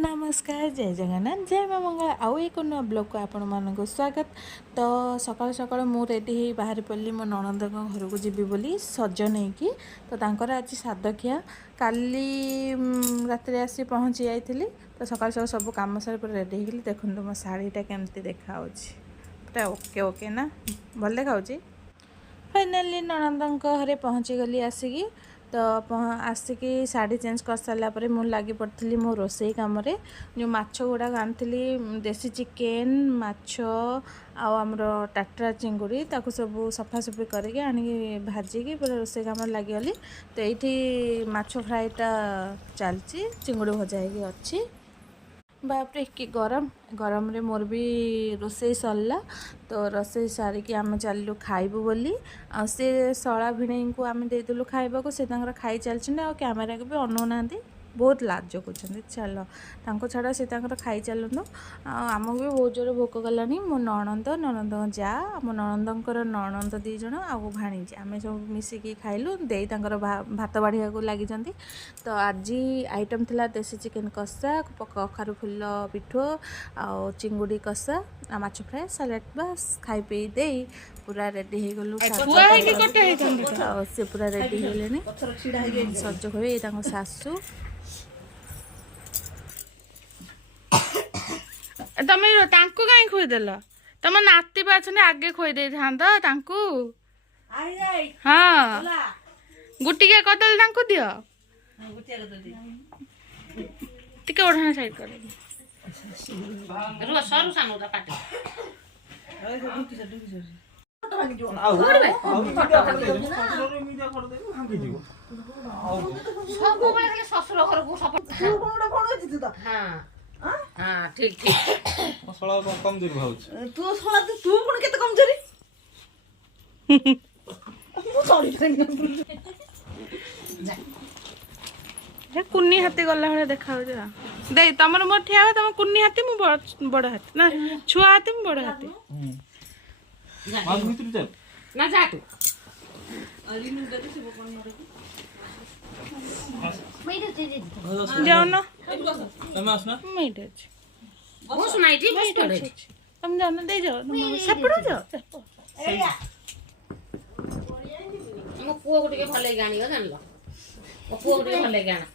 नमस्कार जय जगन्नाथ जय माँ मंगला आउ एक नुआ ब्लॉग को आपण मानक स्वागत। तो सकाल सकाल मु रेडी हो बाहरी पड़ी मो नणंद घर को जीवी बोली सज नहीं कि तो तांकर आज साद खिया काली रात आसी पहुँची जाइली। तो सकाल सकाल सब कम सारी पूरा रेडी होगी। देखो मो शाढ़ीटा केमती देखा पूरा ओके ओके ना भल देखा। फाइनाली नणंद घरे पहुँची गली आसिकी। तो आसिकी शाढ़ी चेंज कर सारापर मुझे लगी पड़ी मो रोसई कम जो माछ गुड़ाक आनी देसी चिकेन माछ आमर टाटरा चिंगुड़ी ताकू सब सफासफी करके आनिकी भाजिकी पूरा रोसई कम लगिगली। तो ये माछ फ्राईटा चलती चिंगुड़ी भजा हो अच्छी। बापरे कि गरम गरम रे मोर भी रोसई सरला। तो रोसई सारिकी आम चलू खाइबू बोली से शला भिणई को आम देदेलु खाइबा को से खाई चलते कैमेरा को भी अनौना बहुत लाज कर चल छाड़ से खाई चलनु। आमको भी बहुत जोर भोक गलानी। मो नणंद नणंद जा मो नणंदर नणंद दीज आ भाणीजी आम सब मिसिकी खाइलु दे भात बाढ़िया को लगी। तो आज आइटम थिला देसी चिकेन कषा कखारु फुल पिठो आ चिंगुड़ी कषा आ माछ फ्राए सालाड बस खाई पी दे पूरा रेडी हो गलु। से पूरा रेडी हो सज हुए सासू तमे तांकु काई खोइदेल तम नाती बा छने आगे खोइ दे थांद तांकु। हां गुटिया कदल तांकु दियो टिके ओढना साइड कर रो सरू सानो दा पाटे सब बळे खाली ससुर घर को सब हां ठीक ठीक मसला कमजोरी भाउछ तू सोला तू कोन केते कमजोरी तू सॉरी जा कुन्नी हाथी गला हळे देखाउ जा दे तमर मोर ठिया हो तम कुन्नी हाथी मु बड़ हाथी ना छुआ हाथी मु बड़ हाथी मां मित्र जा ना जा तू अली नु गते से कोन मारे जाओ ना तमे आसना मैं दे वो सुनाई थी बस करे तुम जाओ ना दे जाओ तुम सपड़ जाओ मो पुओ गुटे के भले गानी हो जानलो ओ पुओ गुटे के भले गाना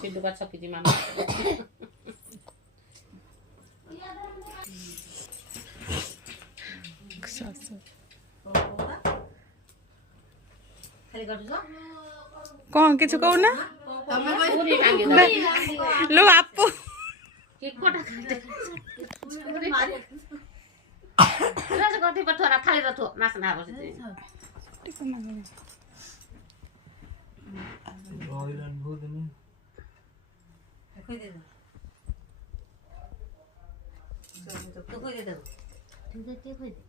सिद्धू का छकी जी मामा कौन किछु कहू ना लो आपू केकोटा खाते राजा गति पर थोड़ा थाली रथो नासना बसे ठीक ना रोइलन बहुत नहीं खोइ दे तो खोइ दे ठीक है खोइ दे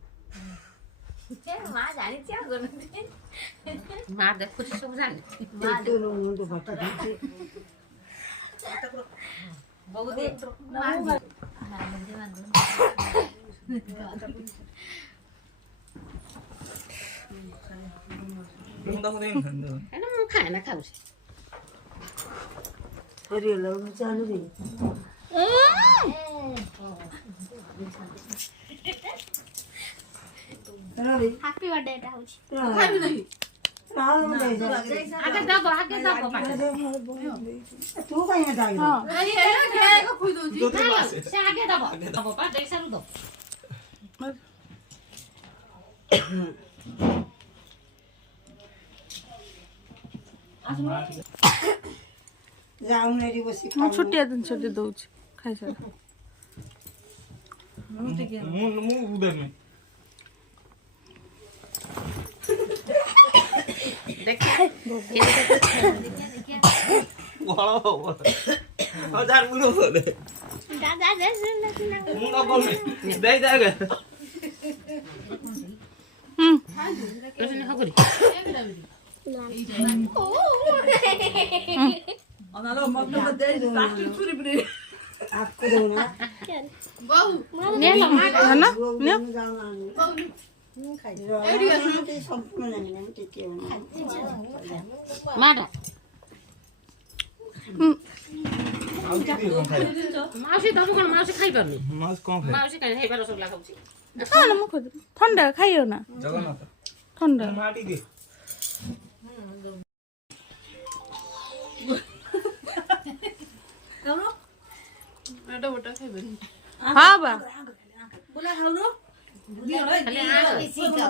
माँ जानी चाहिए माँ देखो सब जानी बहुत है ना खाए ना खाऊ अरे लो चालू रे हैप्पी बर्थडे टा होची खाबी नहीं आगे दबो पाटे तू काई में जाई हां ये के को खुई दोजी से आगे दबो पा देख सारू दो जाऊ मेरी बसी मु छुट्टिया दिन छुट्टी दउछ खाइ छ मु उधर में देखिए वाला हजार मुनो बोले दादा दे मुना बोल दे जाएगा लसने हगरी अनालो मतलब दे प्लास्टिक छुरी बरे आपको दो ना बहु ने लो है ना ने बहु खाइ एडी संपूर्ण नहीं नहीं टिके माडा ଆଉ କିଏ କଣ ଖାଇବ? ମାଉସୀ ଦବୁ କ'ଣ ମାଉସୀ ଖାଇପାରୁନି ମାଉସ କଣ ଖାଇବ? ମାଉସୀ କାହିଁ ହେଇବା ରସଗୋଲା ଖାଉଛି କ'ଣ ମୁଁ ଖୋଜୁଛି ଥଣ୍ଡା ଖାଇବ ନା ଜଗନ୍ନାଥ ଥଣ୍ଡା ମାଟି ଦିଏ। ହଁ ବା बोला खाऊ रो ଖାଲି ଆଁ ମିଶିକି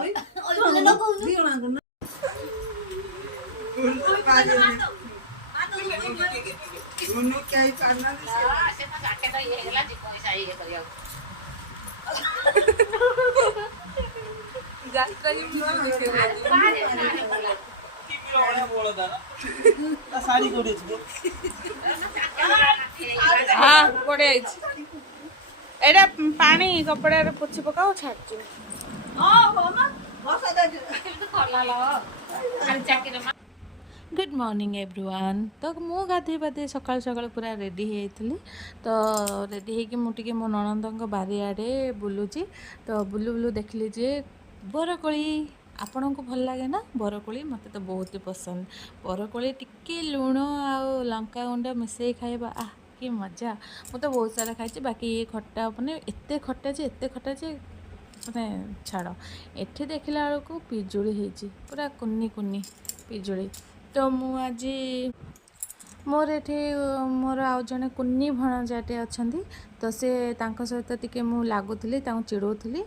ସେ ତ ଜ୍ୟାକେଟ ଇଏ ହେଇଗଲା ଯେ ପଇସା ଇଏ କରିବାକୁ ଶାଢ଼ୀ କୋଉଠି ଅଛି? ହଁ ବଢ଼ିଆ ହେଇଛି ଏଇଟା ପାଣି କପଡ଼ାରେ ପୋଛି ପକାও ଛାଡ଼ୁଛୁ ଗୁଡ୍ ମର୍ଣ୍ଣିଂ ଏଭ୍ରିୱାନ୍। ତ ମୁଁ ଗାଧୋଇ ପାଧୋଇ ସକାଳୁ ସକାଳୁ ପୁରା ରେଡ଼ି ହେଇଯାଇଥିଲି। ତ ରେଡ଼ି ହେଇକି ମୁଁ ଟିକେ ମୋ ନଣନ୍ଦଙ୍କ ବାରିଆଡ଼େ ବୁଲୁଛି। ତ ବୁଲୁ ବୁଲୁ ଦେଖିଲି ଯେ ବରକୋଳି ଆପଣଙ୍କୁ ଭଲ ଲାଗେ ନା? ବରକୋଳି ମୋତେ ତ ବହୁତ ପସନ୍ଦ। ବରକୋଳି ଟିକେ ଲୁଣ ଆଉ ଲଙ୍କାଗୁଣ୍ଡ ମିଶାଇ ଖାଇବା କି ମଜା। ମୁଁ ତ ବହୁତ ସାରା ଖାଇଛି। ବାକି ଇଏ ଖଟା ମାନେ ଏତେ ଖଟା ଯେ ମାନେ ଛାଡ଼। ଏଠି ଦେଖିଲା ବେଳକୁ ପିଜୁଳି ହେଇଛି ପୁରା କୁନି କୁନି ପିଜୁଳି। ତ ମୁଁ ଆଜି ମୋର ଏଠି ମୋର ଆଉ ଜଣେ କୁନି ଭଣଜାଟେ ଅଛନ୍ତି। ତ ସେ ତାଙ୍କ ସହିତ ଟିକେ ମୁଁ ଲାଗୁଥିଲି ତାଙ୍କୁ ଚିଡ଼ଉଥିଲି।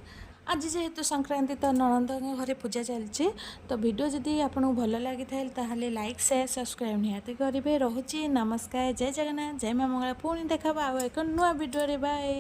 ଆଜି ଯେହେତୁ ସଂକ୍ରାନ୍ତି ତ ନଣନ୍ଦଙ୍କ ଘରେ ପୂଜା ଚାଲିଛି। ତ ଭିଡ଼ିଓ ଯଦି ଆପଣଙ୍କୁ ଭଲ ଲାଗିଥାଏ ତାହେଲେ ଲାଇକ୍ ସେୟାର ସବସ୍କ୍ରାଇବ୍ ନିହାତି କରିବେ। ରହୁଛି ନମସ୍କାର, ଜୟ ଜଗନ୍ନାଥ, ଜୟ ମା ମଙ୍ଗଳା। ପୁଣି ଦେଖାବା ଆଉ ଏକ ନୂଆ ଭିଡ଼ିଓରେ। ବାଏ।